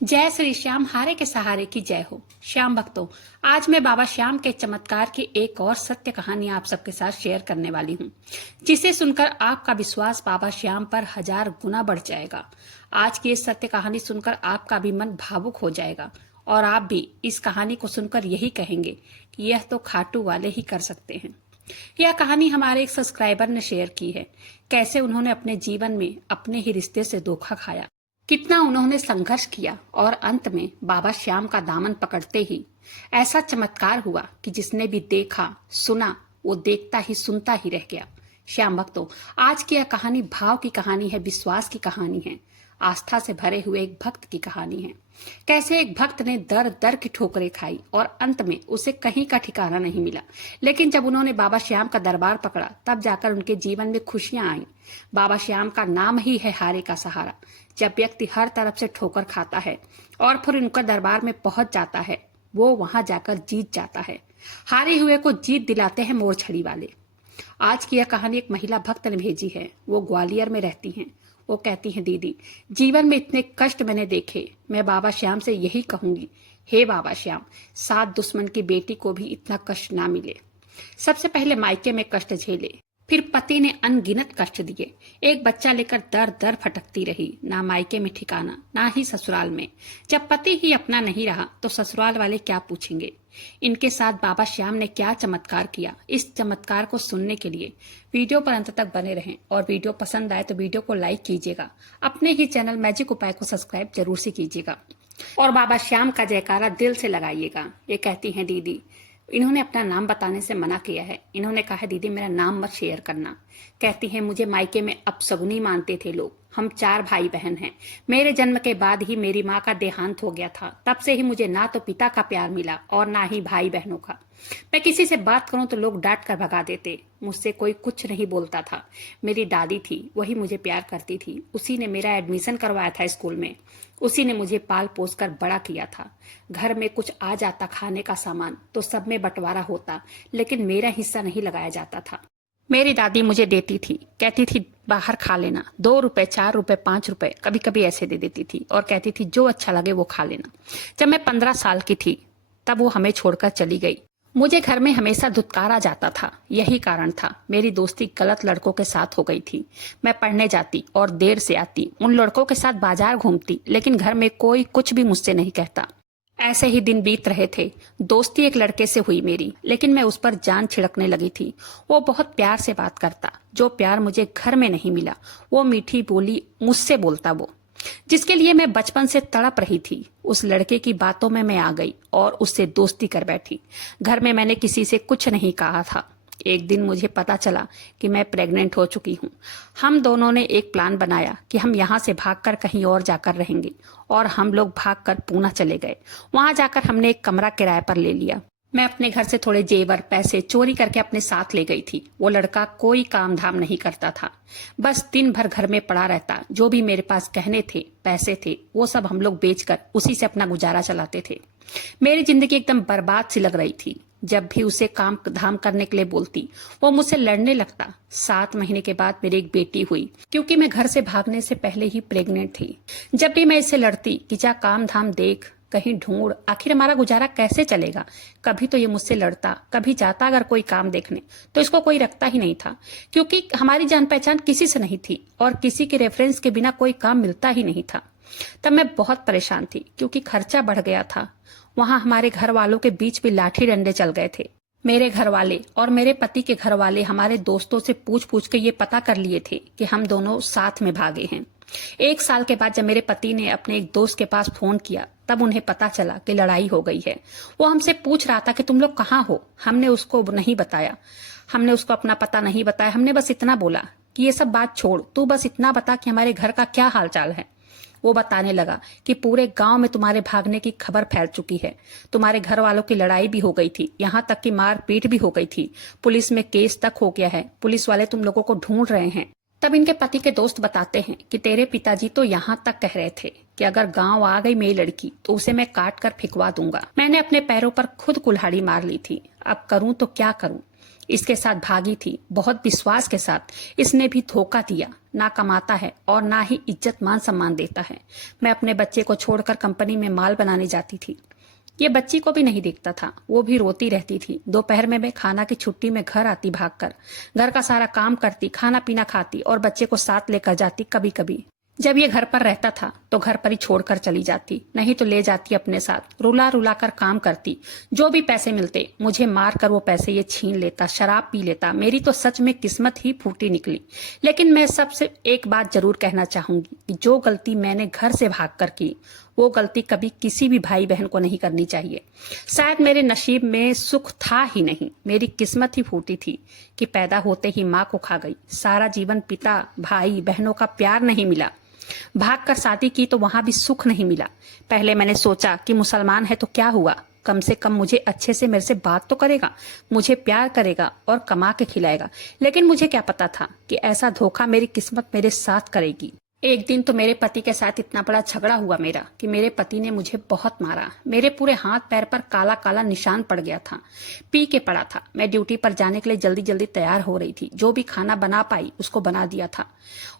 जय श्री श्याम, हारे के सहारे की जय हो। श्याम भक्तों, आज मैं बाबा श्याम के चमत्कार की एक और सत्य कहानी आप सबके साथ शेयर करने वाली हूँ, जिसे सुनकर आपका विश्वास बाबा श्याम पर 1000 गुना बढ़ जाएगा। आज की इस सत्य कहानी सुनकर आपका भी मन भावुक हो जाएगा और आप भी इस कहानी को सुनकर यही कहेंगे कि यह तो खाटू वाले ही कर सकते हैं। यह कहानी हमारे एक सब्सक्राइबर ने शेयर की है। कैसे उन्होंने अपने जीवन में अपने ही रिश्ते से धोखा खाया, कितना उन्होंने संघर्ष किया और अंत में बाबा श्याम का दामन पकड़ते ही ऐसा चमत्कार हुआ कि जिसने भी देखा सुना वो देखता ही सुनता ही रह गया। श्याम भक्तों, आज की यह कहानी भाव की कहानी है, विश्वास की कहानी है, आस्था से भरे हुए एक भक्त की कहानी है। कैसे एक भक्त ने दर दर की ठोकरें खाई और अंत में उसे कहीं का ठिकाना नहीं मिला, लेकिन जब उन्होंने बाबा श्याम का दरबार पकड़ा तब जाकर उनके जीवन में खुशियां आईं। बाबा श्याम का नाम ही है हारे का सहारा। जब व्यक्ति हर तरफ से ठोकर खाता है और फिर उनका दरबार में पहुंच जाता है, वो वहां जाकर जीत जाता है। हारे हुए को जीत दिलाते हैं मोर छड़ी वाले। आज की यह कहानी एक महिला भक्त ने भेजी है। वो ग्वालियर में रहती हैं। वो कहती हैं, दीदी, जीवन में इतने कष्ट मैंने देखे, मैं बाबा श्याम से यही कहूंगी, हे बाबा श्याम, 7 दुश्मन की बेटी को भी इतना कष्ट ना मिले। सबसे पहले मायके में कष्ट झेले, फिर पति ने अनगिनत कष्ट दिए, एक बच्चा लेकर दर दर भटकती रही, ना मायके में ठिकाना ना ही ससुराल में। जब पति ही अपना नहीं रहा तो ससुराल वाले क्या पूछेंगे। इनके साथ बाबा श्याम ने क्या चमत्कार किया, इस चमत्कार को सुनने के लिए वीडियो पर अंत तक बने रहें और वीडियो पसंद आए तो वीडियो को लाइक कीजिएगा। अपने ही चैनल मैजिक उपाय को सब्सक्राइब जरूर से कीजिएगा और बाबा श्याम का जयकारा दिल से लगाइएगा। ये कहती हैं, दीदी, इन्होंने अपना नाम बताने से मना किया है। इन्होंने कहा है, दीदी मेरा नाम मत शेयर करना। कहती हैं, मुझे मायके में अपशगुनी मानते थे लोग। हम 4 भाई बहन हैं। मेरे जन्म के बाद ही मेरी माँ का देहांत हो गया था। तब से ही मुझे ना तो पिता का प्यार मिला और ना ही भाई बहनों का। मैं किसी से बात करूं तो लोग डांट कर भगा देते। मुझसे कोई कुछ नहीं बोलता था। मेरी दादी थी, वही मुझे प्यार करती थी। उसी ने मेरा एडमिशन करवाया था स्कूल में। उसी ने मुझे पाल पोस कर बड़ा किया था। घर में कुछ आ जाता खाने का सामान तो सब में बंटवारा होता, लेकिन मेरा हिस्सा नहीं लगाया जाता था। मेरी दादी मुझे देती थी, कहती थी बाहर खा लेना, 2 रुपए 4 रुपए 5 रुपए कभी कभी ऐसे दे देती थी और कहती थी जो अच्छा लगे वो खा लेना। जब मैं 15 साल की थी तब वो हमें छोड़कर चली गई। मुझे घर में हमेशा धुतकारा जाता था। यही कारण था, मेरी दोस्ती गलत लड़कों के साथ हो गई थी। मैं पढ़ने जाती और देर से आती, उन लड़कों के साथ बाजार घूमती, लेकिन घर में कोई कुछ भी मुझसे नहीं कहता। ऐसे ही दिन बीत रहे थे। दोस्ती एक लड़के से हुई मेरी, लेकिन मैं उस पर जान छिड़कने लगी थी। वो बहुत प्यार से बात करता, जो प्यार मुझे घर में नहीं मिला, वो मीठी बोली मुझसे बोलता, वो जिसके लिए मैं बचपन से तड़प रही थी। उस लड़के की बातों में मैं आ गई और उससे दोस्ती कर बैठी। घर में मैंने किसी से कुछ नहीं कहा था। एक दिन मुझे पता चला कि मैं प्रेग्नेंट हो चुकी हूँ। हम दोनों ने एक प्लान बनाया कि हम यहाँ से भागकर कहीं और जाकर रहेंगे और हम लोग भागकर पूना चले गए। वहां जाकर हमने एक कमरा किराए पर ले लिया। मैं अपने घर से थोड़े जेवर पैसे चोरी करके अपने साथ ले गई थी। वो लड़का कोई काम धाम नहीं करता था, बस दिन भर घर में पड़ा रहता। जो भी मेरे पास गहने थे, पैसे थे, वो सब हम लोग बेचकर उसी से अपना गुजारा चलाते थे। मेरी जिंदगी एकदम बर्बाद सी लग रही थी। जब भी उसे काम धाम करने के लिए बोलती, वो मुझसे लड़ने लगता। 7 महीने के बाद मेरी एक बेटी हुई, क्योंकि मैं घर से भागने से पहले ही प्रेग्नेंट थी। जब भी मैं इससे लड़ती कि जा काम धाम देख, कहीं ढूंढ, आखिर हमारा गुजारा कैसे चलेगा। कभी तो ये मुझसे लड़ता, कभी जाता अगर कोई काम देखने तो इसको कोई रखता ही नहीं था, क्योंकि हमारी जान पहचान किसी से नहीं थी और किसी के रेफरेंस के बिना कोई काम मिलता ही नहीं था। तब मैं बहुत परेशान थी, क्योंकि खर्चा बढ़ गया था। वहां हमारे घर वालों के बीच भी लाठी डंडे चल गए थे। मेरे घर वाले और मेरे पति के घर वाले हमारे दोस्तों से पूछ पूछ के ये पता कर लिए थे कि हम दोनों साथ में भागे हैं। 1 साल के बाद जब मेरे पति ने अपने एक दोस्त के पास फोन किया, तब उन्हें पता चला कि लड़ाई हो गई है। वो हमसे पूछ रहा था कि तुम लोग कहाँ हो। हमने उसको नहीं बताया, हमने उसको अपना पता नहीं बताया। हमने बस इतना बोला कि ये सब बात छोड़, तू बस इतना बता कि हमारे घर का क्या हालचाल है। वो बताने लगा कि पूरे गांव में तुम्हारे भागने की खबर फैल चुकी है। तुम्हारे घर वालों की लड़ाई भी हो गई थी, यहाँ तक कि मार पीट भी हो गई थी। पुलिस में केस तक हो गया है। पुलिस वाले तुम लोगों को ढूंढ रहे हैं। तब इनके पति के दोस्त बताते हैं कि तेरे पिताजी तो यहाँ तक कह रहे थे कि अगर गांव आ गई मेरी लड़की तो उसे मैं काट कर फिकवा दूंगा। मैंने अपने पैरों पर खुद कुल्हाड़ी मार ली थी। अब करूं तो क्या करूं। इसके साथ भागी थी, बहुत विश्वास के साथ। इसने भी धोखा दिया, ना कमाता है और ना ही इज्जत मान सम्मान देता है। मैं अपने बच्चे को छोड़कर कंपनी में माल बनाने जाती थी। ये बच्ची को भी नहीं देखता था, वो भी रोती रहती थी। दोपहर में मैं खाना की छुट्टी में घर आती भागकर, घर का सारा काम करती, खाना पीना खाती और बच्चे को साथ लेकर जाती। कभी कभी जब ये घर पर रहता था तो घर पर ही छोड़कर चली जाती, नहीं तो ले जाती अपने साथ। रुला रुला कर काम करती, जो भी पैसे मिलते मुझे मार कर वो पैसे ये छीन लेता, शराब पी लेता। मेरी तो सच में किस्मत ही फूटी निकली। लेकिन मैं सबसे एक बात जरूर कहना चाहूंगी कि जो गलती मैंने घर से भागकर की, वो गलती कभी किसी भी भाई बहन को नहीं करनी चाहिए। शायद मेरे नसीब में सुख था ही नहीं, मेरी किस्मत ही फूटी थी कि पैदा होते ही माँ को खा गई। सारा जीवन पिता भाई बहनों का प्यार नहीं मिला। भागकर शादी की तो वहां भी सुख नहीं मिला। पहले मैंने सोचा कि मुसलमान है तो क्या हुआ, कम से कम मुझे अच्छे से मेरे से बात तो करेगा, मुझे प्यार करेगा और कमा के खिलाएगा। लेकिन मुझे क्या पता था कि ऐसा धोखा मेरी किस्मत मेरे साथ करेगी। एक दिन तो मेरे पति के साथ इतना बड़ा झगड़ा हुआ मेरा कि मेरे पति ने मुझे बहुत मारा। मेरे पूरे हाथ पैर पर काला काला निशान पड़ गया था, पी के पड़ा था। मैं ड्यूटी पर जाने के लिए जल्दी जल्दी तैयार हो रही थी। जो भी खाना बना पाई उसको बना दिया था।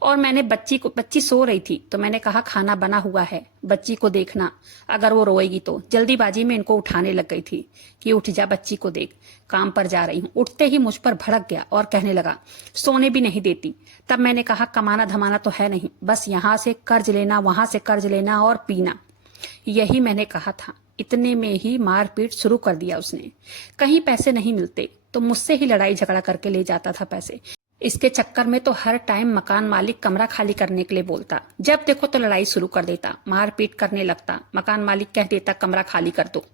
और मैंने बच्ची सो रही थी तो मैंने कहा खाना बना हुआ है, बच्ची को देखना, अगर वो रोएगी तो। जल्दीबाजी में इनको उठाने लग गई थी कि उठ जा, बच्ची को देख, काम पर जा रही हूँ। उठते ही मुझ पर भड़क गया और कहने लगा सोने भी नहीं देती। तब मैंने कहा कमाना धमाना तो है नहीं, बस यहाँ से कर्ज लेना, वहां से कर्ज लेना और पीना, यही मैंने कहा था। इतने में ही मारपीट शुरू कर दिया उसने। कहीं पैसे नहीं मिलते तो मुझसे ही लड़ाई झगड़ा करके ले जाता था पैसे। इसके चक्कर में तो हर टाइम मकान मालिक कमरा खाली करने के लिए बोलता, जब देखो तो लड़ाई शुरू कर देता, मारपीट करने लगता। मकान मालिक कह देता कमरा खाली कर दो।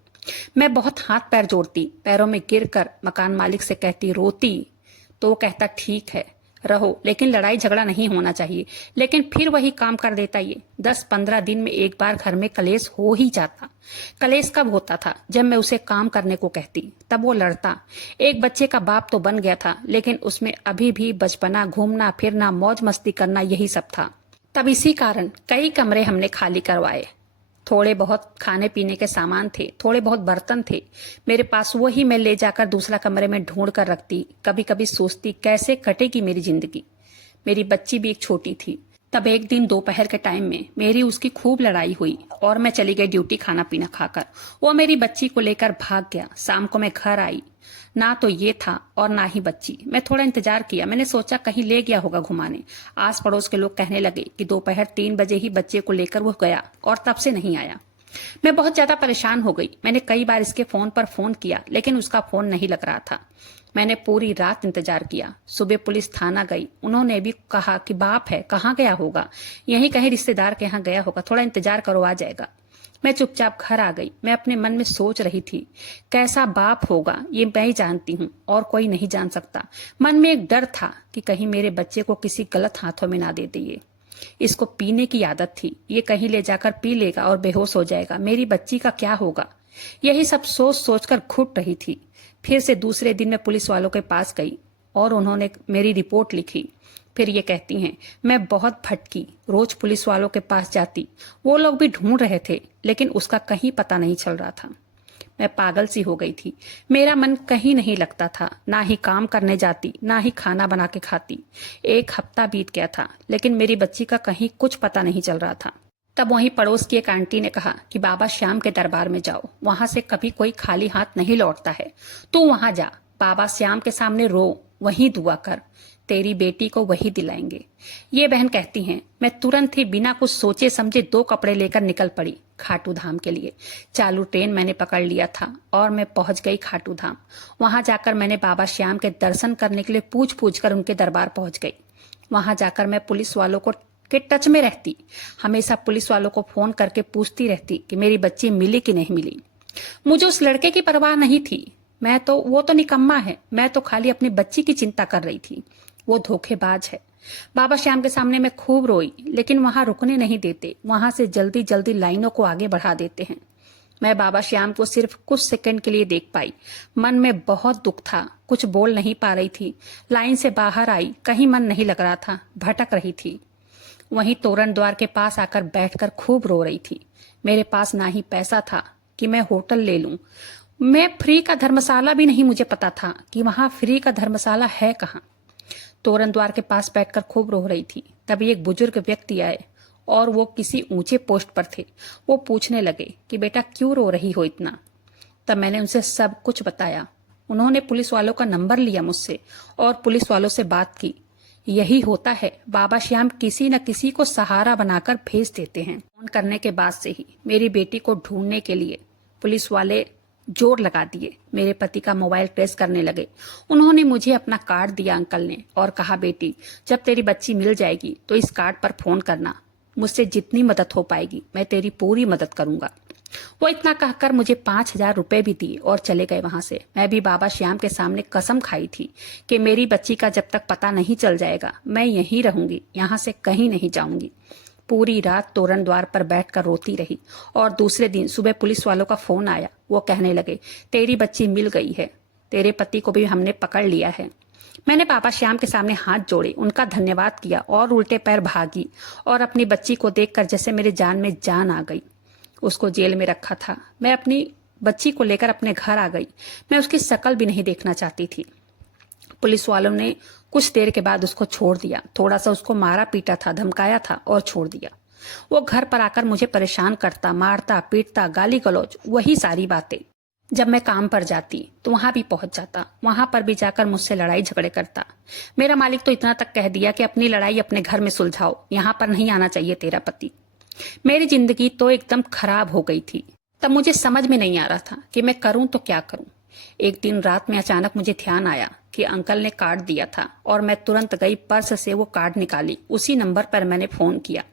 मैं बहुत हाथ पैर जोड़ती, पैरों में गिरकर मकान मालिक से कहती, रोती, तो वो कहता ठीक है रहो, लेकिन लड़ाई झगड़ा नहीं होना चाहिए। लेकिन फिर वही काम कर देता। ये 10-15 दिन में एक बार घर में कलेश हो ही जाता। कलेश कब होता था? जब मैं उसे काम करने को कहती, तब वो लड़ता। एक बच्चे का बाप तो बन गया था, लेकिन उसमें अभी भी बचपना, घूमना फिरना, मौज मस्ती करना, यही सब था। तब इसी कारण कई कमरे हमने खाली करवाए। थोड़े बहुत खाने पीने के सामान थे, थोड़े बहुत बर्तन थे मेरे पास, वही मैं ले जाकर दूसरा कमरे में ढूंढ कर रखती। कभी कभी सोचती कैसे कटेगी मेरी जिंदगी। मेरी बच्ची भी एक छोटी थी। तब एक दिन दोपहर के टाइम में मेरी उसकी खूब लड़ाई हुई और मैं चली गई ड्यूटी खाना पीना खाकर। वो मेरी बच्ची को लेकर भाग गया। शाम को मैं घर आई, ना तो ये था और ना ही बच्ची। मैं थोड़ा इंतजार किया, मैंने सोचा कहीं ले गया होगा घुमाने। आस पड़ोस के लोग कहने लगे कि दोपहर 3 बजे ही बच्चे को लेकर वो गया और तब से नहीं आया। मैं बहुत ज्यादा परेशान हो गई। मैंने कई बार इसके फोन पर फोन किया, लेकिन उसका फोन नहीं लग रहा था। मैंने पूरी रात इंतजार किया। सुबह पुलिस थाना गई, उन्होंने भी कहा कि बाप है, कहाँ गया होगा, यहीं कहीं रिश्तेदार के यहाँ गया होगा, थोड़ा इंतजार करो, आ जाएगा। मैं चुपचाप घर आ गई। मैं अपने मन में सोच रही थी कैसा बाप होगा ये मैं ही जानती हूँ और कोई नहीं जान सकता। मन में एक डर था कि कहीं मेरे बच्चे को किसी गलत हाथों में ना दे दिए। इसको पीने की आदत थी, ये कहीं ले जाकर पी लेगा और बेहोश हो जाएगा। मेरी बच्ची का क्या होगा, यही सब सोच सोचकर घुट रही थी। फिर से दूसरे दिन मैं पुलिस वालों के पास गई और उन्होंने मेरी रिपोर्ट लिखी। फिर ये कहती हैं मैं बहुत भटकी, रोज पुलिस वालों के पास जाती, वो लोग भी ढूंढ रहे थे, लेकिन उसका कहीं पता नहीं चल रहा था। मैं पागल सी हो गई थी। मेरा मन कहीं नहीं लगता था, ना ही काम करने जाती, ना ही खाना बना के खाती। 1 हफ्ता बीत गया था, लेकिन मेरी बच्ची का कहीं कुछ पता नहीं चल रहा था। तब वहीं पड़ोस की एक आंटी ने कहा कि बाबा श्याम के दरबार में जाओ, वहां से कभी कोई खाली हाथ नहीं लौटता है। तू वहां जा, बाबा श्याम के सामने रो, वहीं दुआ कर, तेरी बेटी को वही दिलाएंगे। ये बहन कहती हैं मैं तुरंत ही बिना कुछ सोचे समझे 2 कपड़े लेकर निकल पड़ी खाटू धाम के लिए। चालू ट्रेन मैंने पकड़ लिया था और मैं पहुंच गई खाटू धाम। वहां जाकर मैंने बाबा श्याम के दर्शन करने के लिए पूछ पूछ कर उनके दरबार पहुंच गई। वहां जाकर मैं पुलिस वालों को के टच में रहती, हमेशा पुलिस वालों को फोन करके पूछती रहती कि मेरी बच्ची मिली कि नहीं मिली। मुझे उस लड़के की परवाह नहीं थी, वो तो निकम्मा है, मैं तो खाली अपनी बच्ची की चिंता कर रही थी। वो धोखेबाज है। बाबा श्याम के सामने मैं खूब रोई, लेकिन वहां रुकने नहीं देते, वहां से जल्दी जल्दी लाइनों को आगे बढ़ा देते हैं। मैं बाबा श्याम को सिर्फ कुछ सेकंड के लिए देख पाई। मन में बहुत दुख था, कुछ बोल नहीं पा रही थी। लाइन से बाहर आई, कहीं मन नहीं लग रहा था, भटक रही थी। वहीं तोरण द्वार के पास आकर बैठकर खूब रो रही थी। मेरे पास ना ही पैसा था कि मैं होटल ले लूं। मैं फ्री का धर्मशाला भी नहीं मुझे पता था कि वहां फ्री का धर्मशाला है कहाँ। तोरण द्वार के पास बैठकर खूब रो रही थी। तभी एक बुजुर्ग व्यक्ति आए और वो किसी ऊंचे पोस्ट पर थे। वो पूछने लगे कि बेटा क्यों रो रही हो इतना। तब मैंने उनसे सब कुछ बताया। उन्होंने पुलिस वालों का नंबर लिया मुझसे और पुलिस वालों से बात की। यही होता है, बाबा श्याम किसी न किसी को सहारा बनाकर भेज देते हैं। फोन करने के बाद से ही मेरी बेटी को ढूंढने के लिए पुलिस वाले जोर लगा दिए। मेरे पति का मोबाइल ट्रेस करने लगे। उन्होंने मुझे अपना कार्ड दिया अंकल ने और कहा बेटी जब तेरी बच्ची मिल जाएगी तो इस कार्ड पर फोन करना। मुझसे जितनी मदद हो पाएगी मैं तेरी पूरी मदद करूंगा। वो इतना कहकर मुझे 5,000 रुपए भी दिए और चले गए वहां से। मैं भी बाबा श्याम के सामने कसम खाई थी कि मेरी बच्ची का जब तक पता नहीं चल जाएगा मैं यहीं रहूंगी, यहाँ से कहीं नहीं जाऊंगी। पूरी रात तोरण द्वार पर बैठकर रोती रही और दूसरे दिन सुबह पुलिस वालों का फोन आया। वो कहने लगे तेरी बच्ची मिल गई है, तेरे पति को भी हमने पकड़ लिया है। मैंने बाबा श्याम के सामने हाथ जोड़े, उनका धन्यवाद किया और उल्टे पैर भागी और अपनी बच्ची को देखकर जैसे मेरे जान में जान आ गई। उसको जेल में रखा था। मैं अपनी बच्ची को लेकर अपने घर आ गई। मैं उसकी शक्ल भी नहीं देखना चाहती थी। पुलिस वालों ने कुछ देर के बाद उसको छोड़ दिया। थोड़ा सा उसको मारा पीटा था, धमकाया था और छोड़ दिया। वो घर पर आकर मुझे परेशान करता, मारता पीटता, गाली गलौज, वही सारी बातें। जब मैं काम पर जाती तो वहां भी पहुंच जाता। वहां पर भी जाकर मुझसे लड़ाई झगड़े करता। मेरा मालिक तो इतना तक कह दिया कि अपनी लड़ाई अपने घर में सुलझाओ, यहाँ पर नहीं आना चाहिए तेरा पति। मेरी जिंदगी तो एकदम खराब हो गई थी। तब मुझे समझ में नहीं आ रहा था कि मैं करूं तो क्या करूं। एक दिन रात में अचानक मुझे ध्यान आया कि अंकल ने कार्ड दिया था और मैं तुरंत गई, पर्स से वो कार्ड निकाली। उसी नंबर पर मैंने फोन किया।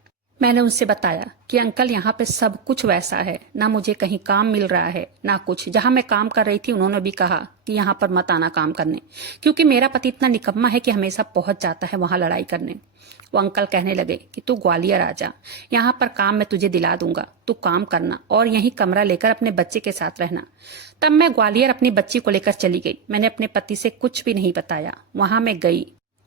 मैंने उनसे बताया कि अंकल यहाँ पे सब कुछ वैसा है, ना मुझे कहीं काम मिल रहा है ना कुछ। जहाँ मैं काम कर रही थी उन्होंने भी कहा कि यहाँ पर मत आना काम करने, क्योंकि मेरा पति इतना निकम्मा है कि हमेशा पहुंच जाता है वहां लड़ाई करने। वो अंकल कहने लगे कि तू ग्वालियर आ जा, यहाँ पर काम मैं तुझे दिला दूंगा, तू काम करना और यहीं कमरा लेकर अपने बच्चे के साथ रहना। तब मैं ग्वालियर अपनी बच्ची को लेकर चली गई। मैंने अपने पति से कुछ भी नहीं बताया। वहां मैं गई।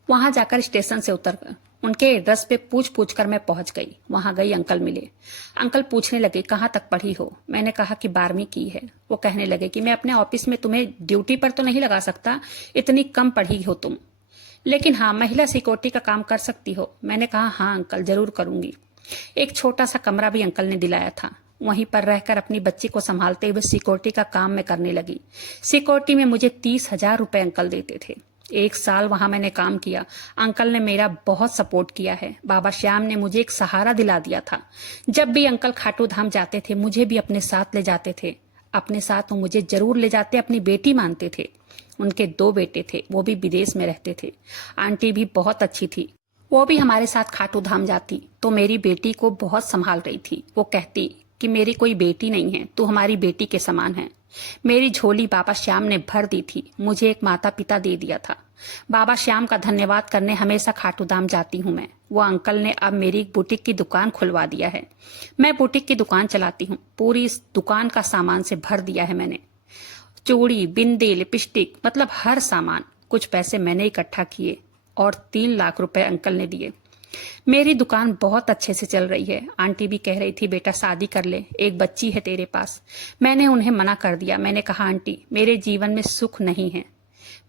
वहां जाकर स्टेशन से उतर उनके एड्रेस पे पूछ पूछ कर मैं पहुंच गई। वहां गई, अंकल मिले। अंकल पूछने लगे कहाँ तक पढ़ी हो। मैंने कहा कि 12वीं की है। वो कहने लगे कि मैं अपने ऑफिस में तुम्हें ड्यूटी पर तो नहीं लगा सकता, इतनी कम पढ़ी हो तुम, लेकिन हाँ महिला सिक्योरिटी का काम कर सकती हो। मैंने कहा हाँ अंकल जरूर करूंगी। एक छोटा सा कमरा भी अंकल ने दिलाया था। वहीं पर रहकर अपनी बच्ची को संभालते हुए सिक्योरिटी का काम मैं करने लगी। सिक्योरिटी में मुझे 30,000 रुपए अंकल देते थे। 1 साल वहां मैंने काम किया। अंकल ने मेरा बहुत सपोर्ट किया है। बाबा श्याम ने मुझे एक सहारा दिला दिया था। जब भी अंकल खाटू धाम जाते थे मुझे भी अपने साथ ले जाते थे। अपने साथ वो मुझे जरूर ले जाते, अपनी बेटी मानते थे। उनके 2 बेटे थे, वो भी विदेश में रहते थे। आंटी भी बहुत अच्छी थी। वो भी हमारे साथ खाटू धाम जाती तो मेरी बेटी को बहुत संभाल रही थी। वो कहती कि मेरी कोई बेटी नहीं है, तू हमारी बेटी के समान है। मेरी झोली बाबा श्याम ने भर दी थी। मुझे एक माता पिता दे दिया था। बाबा श्याम का धन्यवाद करने हमेशा खाटू धाम जाती हूँ मैं। वो अंकल ने अब मेरी एक बुटीक की दुकान खुलवा दिया है। मैं बुटीक की दुकान चलाती हूँ। पूरी इस दुकान का सामान से भर दिया है मैंने। चूड़ी, बिंदी, लिपस्टिक, मतलब हर सामान। कुछ पैसे मैंने इकट्ठा किए और 3 लाख रुपए अंकल ने दिए। मेरी दुकान बहुत अच्छे से चल रही है। आंटी भी कह रही थी बेटा शादी कर ले, एक बच्ची है तेरे पास। मैंने उन्हें मना कर दिया। मैंने कहा आंटी मेरे जीवन में सुख नहीं है,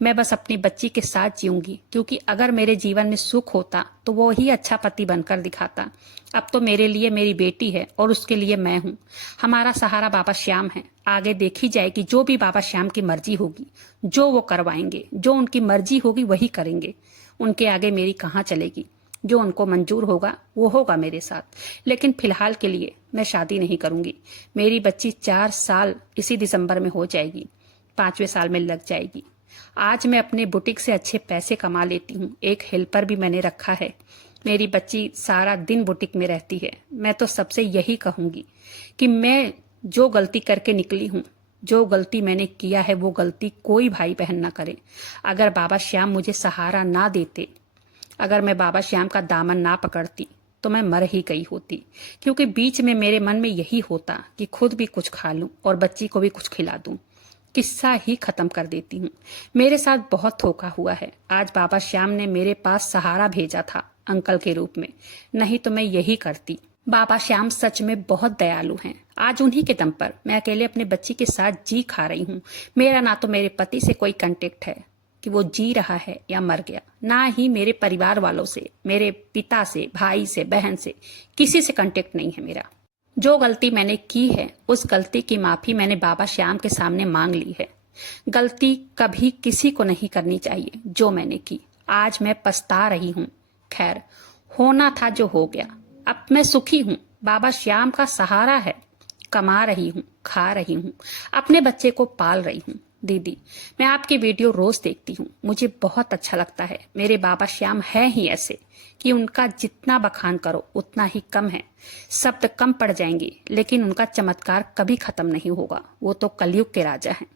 मैं बस अपनी बच्ची के साथ जीऊंगी, क्योंकि अगर मेरे जीवन में सुख होता तो वो ही अच्छा पति बनकर दिखाता। अब तो मेरे लिए मेरी बेटी है और उसके लिए मैं हूँ। हमारा सहारा बाबा श्याम है। आगे देखी जाएगी, जो भी बाबा श्याम की मर्जी होगी, जो वो करवाएंगे, जो उनकी मर्जी होगी वही करेंगे। उनके आगे मेरी कहाँ चलेगी। जो उनको मंजूर होगा वो होगा मेरे साथ। लेकिन फिलहाल के लिए मैं शादी नहीं करूंगी। मेरी बच्ची 4 साल इसी दिसंबर में हो जाएगी, 5वें साल में लग जाएगी। आज मैं अपने बुटीक से अच्छे पैसे कमा लेती हूँ। एक हेल्पर भी मैंने रखा है। मेरी बच्ची सारा दिन बुटीक में रहती है। मैं तो सबसे यही कहूंगी कि मैं जो गलती करके निकली हूँ, जो गलती मैंने किया है, वो गलती कोई भाई बहन ना करे। अगर बाबा श्याम मुझे सहारा ना देते, अगर मैं बाबा श्याम का दामन ना पकड़ती तो मैं मर ही गई होती। क्योंकि बीच में मेरे मन में यही होता कि खुद भी कुछ खा लूं और बच्ची को भी कुछ खिला दूं। किस्सा ही खत्म कर देती हूँ। मेरे साथ बहुत धोखा हुआ है। आज बाबा श्याम ने मेरे पास सहारा भेजा था अंकल के रूप में, नहीं तो मैं यही करती। बाबा श्याम सच में बहुत दयालु हैं। आज उन्हीं के दम पर मैं अकेले अपने बच्ची के साथ जी खा रही हूँ। मेरा ना तो मेरे पति से कोई कांटेक्ट है कि वो जी रहा है या मर गया, ना ही मेरे परिवार वालों से, मेरे पिता से, भाई से, बहन से, किसी से कांटेक्ट नहीं है मेरा। जो गलती मैंने की है उस गलती की माफी मैंने बाबा श्याम के सामने मांग ली है। गलती कभी किसी को नहीं करनी चाहिए जो मैंने की। आज मैं पछता रही हूँ। खैर, होना था जो हो गया। अब मैं सुखी हूँ। बाबा श्याम का सहारा है। कमा रही हूँ, खा रही हूँ, अपने बच्चे को पाल रही हूँ। दीदी, मैं आपकी वीडियो रोज देखती हूँ, मुझे बहुत अच्छा लगता है। मेरे बाबा श्याम है ही ऐसे कि उनका जितना बखान करो उतना ही कम है। शब्द कम पड़ जाएंगे लेकिन उनका चमत्कार कभी खत्म नहीं होगा। वो तो कलयुग के राजा हैं।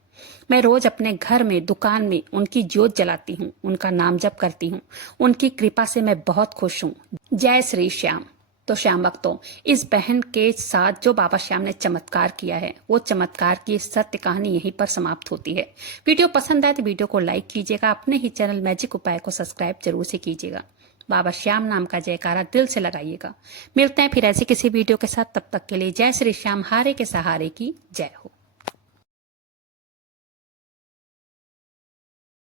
मैं रोज अपने घर में, दुकान में उनकी ज्योत जलाती हूँ, उनका नाम जप करती हूँ। उनकी कृपा से मैं बहुत खुश हूँ। जय श्री श्याम। तो श्याम भक्तों, इस बहन के साथ जो बाबा श्याम ने चमत्कार किया है, वो चमत्कार की सत्य कहानी यहीं पर समाप्त होती है। वीडियो पसंद आए तो वीडियो को लाइक कीजिएगा। अपने ही चैनल मैजिक उपाय को सब्सक्राइब जरूर से कीजिएगा। बाबा श्याम नाम का जयकारा दिल से लगाइएगा। मिलते हैं फिर ऐसी किसी वीडियो के साथ। तब तक के लिए जय श्री श्याम। हारे के सहारे की जय हो।